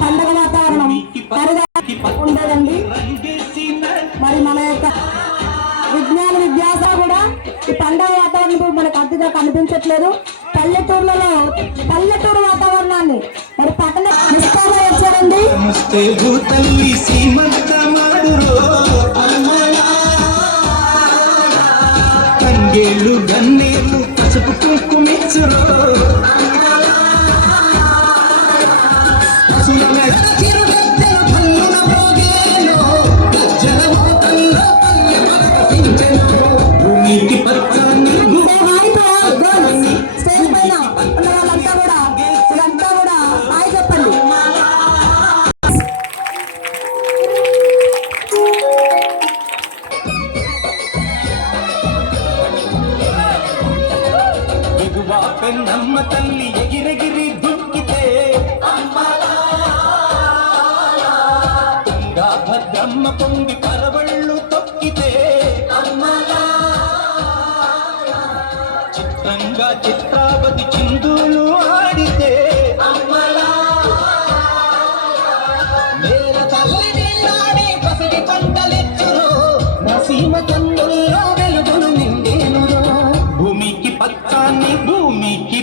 పండగ వాతావరణం ఉండదండి. మరి మన యొక్క విద్యాస కూడా ఈ పండగ వాతావరణం మనకు అతిగా కనిపించట్లేదు. పల్లెటూరు వాతావరణాన్ని మరి పట్టణ విస్తారంగా వచ్చారండి. గన్నేలు పసుపు కుంకుమిచ్చురో భూమికి పచ్చాన్ని స్టేజ్ పైన వీళ్ళంతా కూడా హాయ్ చెప్పండి. పెన్నమ్మ తల్లి ఎగిరెగిరి దుక్కితే భద్రమ్మ పొంగి పరవళ్ళు తొక్కితే చిత్రంగా చిత్రావతి చిందులు ఆడితే నేల తల్లి నీళ్ళాడి పసిడి పంటలిచ్చురో నసీమ కన్నుల్లో వెలుగులు నిండేనురో భూమికి పచ్చాన్ని భూమికి